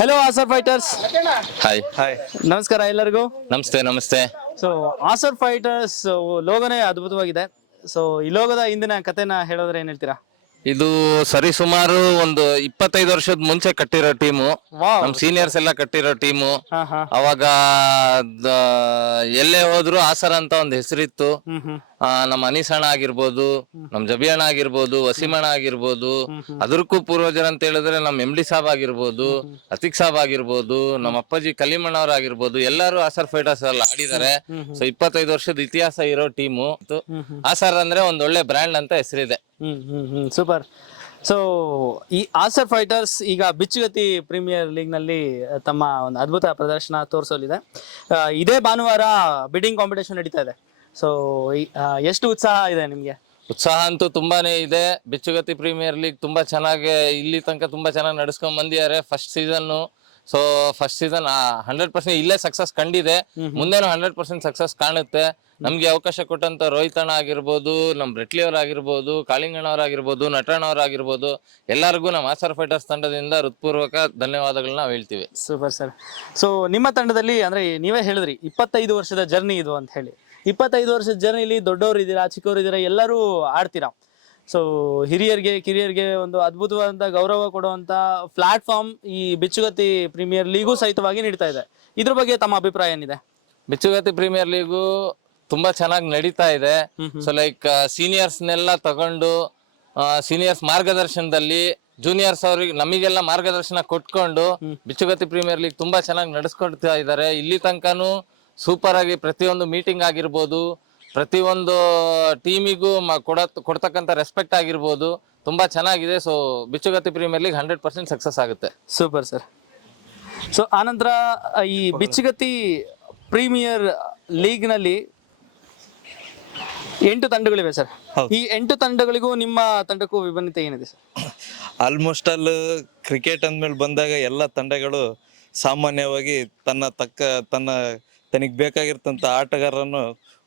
Hello ಆಸರ್ fighters hi hi ನಮಸ್ಕಾರ ಎಲ್ಲರಿಗೂ. ನಮಸ್ತೆ ನಮಸ್ತೆ. ಸೊ ಆಸರ್ ಫೈಟರ್ಸ್ ಲೋಗನೇ ಅದ್ಭುತವಾಗಿದೆ. ಸೊ ಈ ಲೋಗದ ಹಿಂದಿನ ಕಥೆನ ಹೇಳೋದ್ರೆ ಏನ್ ಹೇಳ್ತೀರಾ? ಇದು ಸರಿ ಸುಮಾರು ಒಂದು ಇಪ್ಪತ್ತೈದು ವರ್ಷದ ಮುಂಚೆ ಕಟ್ಟಿರೋ ಟೀಮು. ವಾವ್. ನಮ್ ಸೀನಿಯರ್ಸ್ ಎಲ್ಲ ಕಟ್ಟಿರೋ ಟೀಮು. ಹಾ ಹಾ. ಅವಾಗ ದ- ಎಲ್ಲೇ ಹೋದ್ರು ಆಸರ ಅಂತ ಒಂದು ಹೆಸರಿತ್ತು. ಹ್ಮ್ ಹ್ಮ್. ಆ, ನಮ್ಮ ಅನಿಸಣ್ಣ ಆಗಿರ್ಬೋದು ನಮ್ ಜಬಿಯಣ್ಣ ಆಗಿರ್ಬೋದು ವಸೀಮಣ್ಣ ಆಗಿರ್ಬೋದು ಅದಕ್ಕೂ ಪೂರ್ವಜರ ಅಂತ ಹೇಳಿದ್ರೆ ನಮ್ ಎಂ ಡಿ ಸಾಬ್ ಆಗಿರ್ಬೋದು ಅತಿಕ್ ಸಾಬ್ ಆಗಿರ್ಬೋದು ನಮ್ಮ ಅಪ್ಪಾಜಿ ಕಲಿಮಣ್ಣವ್ರ ಆಗಿರ್ಬೋದು ಎಲ್ಲರೂ ಆಸರ್ ಫೈಟರ್ಸ್ ಅಲ್ಲಿ ಆಡಿದ್ದಾರೆ ಸೊ ಇಪ್ಪತ್ತೈದು ವರ್ಷದ ಇತಿಹಾಸ ಇರೋ ಟೀಮು. ಆಸರ್ ಅಂದ್ರೆ ಒಂದ್ ಒಳ್ಳೆ ಬ್ರ್ಯಾಂಡ್ ಅಂತ ಹೆಸರಿದೆ. ಹ್ಮ್ ಹ್ಮ್ ಸೂಪರ್. ಸೊ ಈ ಆಸರ್ ಫೈಟರ್ಸ್ ಈಗ ಬಿಚ್ಚುಗತಿ ಪ್ರೀಮಿಯರ್ ಲೀಗ್ನಲ್ಲಿ ತಮ್ಮ ಒಂದು ಅದ್ಭುತ ಪ್ರದರ್ಶನ ತೋರಿಸಲಿದೆ. ಇದೇ ಭಾನುವಾರ ಬಿಡ್ಡಿಂಗ್ ಕಾಂಪಿಟೇಷನ್ ನಡೀತಾ ಇದೆ. ಸೊ ಎಷ್ಟು ಉತ್ಸಾಹ ಇದೆ ನಿಮ್ಗೆ? ಉತ್ಸಾಹ ಅಂತೂ ತುಂಬಾನೇ ಇದೆ. ಬಿಚ್ಚುಗತಿ ಪ್ರೀಮಿಯರ್ ಲೀಗ್ ತುಂಬಾ ಚೆನ್ನಾಗಿ ಇಲ್ಲಿ ತನಕ ತುಂಬಾ ಚೆನ್ನಾಗಿ ನಡೆಸ್ಕೊಂಡ್ ಬಂದಿದ್ದಾರೆ. First season so first season hundred percent ಇಲ್ಲೇ ಸಕ್ಸಸ್ ಕಂಡಿದೆ. ಮುಂದೇನು ಹಂಡ್ರೆಡ್ ಪರ್ಸೆಂಟ್ ಸಕ್ಸಸ್ ಕಾಣುತ್ತೆ. ನಮ್ಗೆ ಅವಕಾಶ ಕೊಟ್ಟಂತ ರೋಹಿತ್ ಅಣ್ಣ ಆಗಿರ್ಬೋದು ನಮ್ ರೆಟ್ಲಿ ಅವ್ರ ಆಗಿರ್ಬೋದು ಕಾಳಿಂಗಣ್ಣ ಆಗಿರ್ಬೋದು ನಟಣ್ಣ ಅವ್ರ ಆಗಿರ್ಬೋದು ಎಲ್ಲರಿಗೂ ನಮ್ಮ ಆಸರ್ ಫೈಟರ್ಸ್ ತಂಡದಿಂದ ಹೃತ್ಪೂರ್ವಕ ಧನ್ಯವಾದಗಳನ್ನ ನಾವು ಹೇಳ್ತೀವಿ. ಸೂಪರ್ ಸರ್ ಸೊ ನಿಮ್ಮ ತಂಡದಲ್ಲಿ ಅಂದ್ರೆ ನೀವೇ ಹೇಳಿದ್ರಿ ಇಪ್ಪತ್ತೈದು ವರ್ಷದ ಜರ್ನಿ ಇದು ಅಂತ ಹೇಳಿ. ಇಪ್ಪತ್ತೈದು ವರ್ಷದ ಜರ್ನಿಲಿ ದೊಡ್ಡವರು ಇದ್ದೀರಾ ಚಿಕ್ಕವರು ಇದ್ದೀರಾ ಎಲ್ಲರೂ ಆಡ್ತೀರಾ? ಸೊ ಹಿರಿಯರಿಗೆ ಕಿರಿಯರಿಗೆ ಒಂದು ಅದ್ಭುತವಾದಂಥ ಗೌರವ ಕೊಡುವಂತ ಪ್ಲಾಟ್ಫಾರ್ಮ್ ಈ ಬಿಚ್ಚುಗತ್ತಿ ಪ್ರೀಮಿಯರ್ ಲೀಗೂ ಸಹಿತವಾಗಿ ನೀಡ್ತಾ ಇದೆ. ಇದ್ರ ಬಗ್ಗೆ ತಮ್ಮ ಅಭಿಪ್ರಾಯ ಏನಿದೆ? ಬಿಚ್ಚುಗತ್ತಿ ಪ್ರೀಮಿಯರ್ ಲೀಗು ತುಂಬಾ ಚೆನ್ನಾಗಿ ನಡೀತಾ ಇದೆ. ಸೊ ಲೈಕ್ ಸೀನಿಯರ್ಸ್ನೆಲ್ಲ ತಗೊಂಡು ಸೀನಿಯರ್ಸ್ ಮಾರ್ಗದರ್ಶನದಲ್ಲಿ ಜೂನಿಯರ್ಸ್ ಅವ್ರಿಗೆ ನಮಗೆಲ್ಲ ಮಾರ್ಗದರ್ಶನ ಕೊಟ್ಕೊಂಡು ಬಿಚ್ಚುಗತ್ತಿ ಪ್ರೀಮಿಯರ್ ಲೀಗ್ ತುಂಬಾ ಚೆನ್ನಾಗಿ ನಡೆಸ್ಕೊಡ್ತಾ ಇದ್ದಾರೆ. ಇಲ್ಲಿ ತನಕನೂ ಸೂಪರ್ ಆಗಿ ಪ್ರತಿಯೊಂದು ಮೀಟಿಂಗ್ ಆಗಿರ್ಬೋದು ಪ್ರತಿಯೊಂದು ಟೀಮಿಗೂ ಕೊಡ ಕೊಡ್ತಕ್ಕಂಥ ರೆಸ್ಪೆಕ್ಟ್ ಆಗಿರ್ಬೋದು. ತುಂಬಾ ಚೆನ್ನಾಗಿದೆ. So Bichugatti premier league hundred percent success ಆಗುತ್ತೆ. ಸೂಪರ್ ಸರ್ ಸೊ ಆನಂತರ ಈ ಬಿಚ್ಚುಗತ್ತಿ ಪ್ರೀಮಿಯರ್ ಲೀಗ್ನಲ್ಲಿ ಎಂಟು ತಂಡಗಳಿವೆ ಸರ್ ಈ ಎಂಟು ತಂಡಗಳಿಗೂ ನಿಮ್ಮ ತಂಡಕ್ಕೂ ವಿಭಿನ್ನತೆ ಏನಿದೆ ಸರ್ ಆಲ್ಮೋಸ್ಟ್ ಆಲ್ ಕ್ರಿಕೆಟ್ ಅಂದ್ಮೇಲೆ ಬಂದಾಗ ಎಲ್ಲ ತಂಡಗಳು ಸಾಮಾನ್ಯವಾಗಿ ತನ್ನ ತಕ್ಕ ತನ್ನ ತನಗೆ ಬೇಕಾಗಿರ್ತಂಥ ಆಟಗಾರರನ್ನು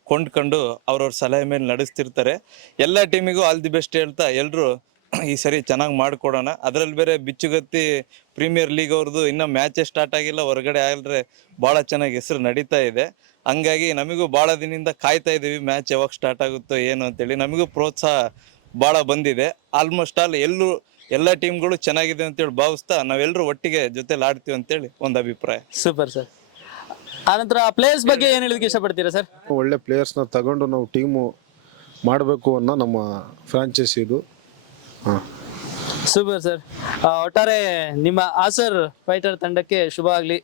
ಕೊಂಡ್ಕೊಂಡು ಅವ್ರವ್ರ ಸಲಹೆ ಮೇಲೆ ನಡೆಸ್ತಿರ್ತಾರೆ. ಎಲ್ಲ ಟೀಮಿಗೂ ಆಲ್ ದಿ ಬೆಸ್ಟ್ ಹೇಳ್ತಾ ಎಲ್ಲರೂ ಈ ಸರಿ ಚೆನ್ನಾಗಿ ಮಾಡಿಕೊಡೋಣ. ಅದರಲ್ಲಿ ಬೇರೆ ಬಿಚ್ಚುಗತ್ತಿ ಪ್ರೀಮಿಯರ್ ಲೀಗ್ ಅವ್ರದ್ದು ಇನ್ನೂ ಮ್ಯಾಚೇ ಸ್ಟಾರ್ಟ್ ಆಗಿಲ್ಲ. ಹೊರಗಡೆ ಆದರೆ ಭಾಳ ಚೆನ್ನಾಗಿ ಹೆಸರು ನಡೀತಾ ಇದೆ. ಹಂಗಾಗಿ ನಮಗೂ ಭಾಳ ದಿನದಿಂದ ಕಾಯ್ತಾ ಇದ್ದೀವಿ ಮ್ಯಾಚ್ ಯಾವಾಗ ಸ್ಟಾರ್ಟ್ ಆಗುತ್ತೋ ಏನು ಅಂತೇಳಿ. ನಮಗೂ ಪ್ರೋತ್ಸಾಹ ಭಾಳ ಬಂದಿದೆ. ಆಲ್ಮೋಸ್ಟ್ ಆಲ್ ಎಲ್ಲರೂ ಎಲ್ಲ ಟೀಮ್ಗಳು ಚೆನ್ನಾಗಿದೆ ಅಂತೇಳಿ ಭಾವಿಸ್ತಾ ನಾವೆಲ್ಲರೂ ಒಟ್ಟಿಗೆ ಜೊತೆಲಿ ಆಡ್ತೀವಿ ಅಂತೇಳಿ ಒಂದು ಅಭಿಪ್ರಾಯ. Super sir. ಆನಂತರ ಪ್ಲೇಯರ್ಸ್ ಬಗ್ಗೆ ಏನು ಹೇಳೋದಕ್ಕೆ ಇಷ್ಟಪಡ್ತೀರಾ ಸರ್ ಒಳ್ಳೆ ಪ್ಲೇಯರ್ಸ್ನ ತಗೊಂಡು ನಾವು ಟೀಮು ಮಾಡಬೇಕು ಅನ್ನೋ ನಮ್ಮ ಫ್ರಾಂಚೈಸಿ ಇದು. ಹಾಂ. ಸೂಪರ್ ಸರ್ ಒಟ್ಟಾರೆ ನಿಮ್ಮ ಆಸರ್ ಫೈಟರ್ ತಂಡಕ್ಕೆ ಶುಭ ಆಗಲಿ.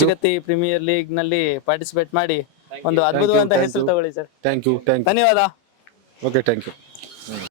ಜಗತ್ತಿ ಪ್ರೀಮಿಯರ್ ಲೀಗ್ನಲ್ಲಿ ಪಾರ್ಟಿಸಿಪೇಟ್ ಮಾಡಿ ಒಂದು ಅದ್ಭುತವಾದಂತ ಹೆಸರು ತಗೊಳ್ಳಿ sir thank you thank you ಧನ್ಯವಾದ. Okay thank you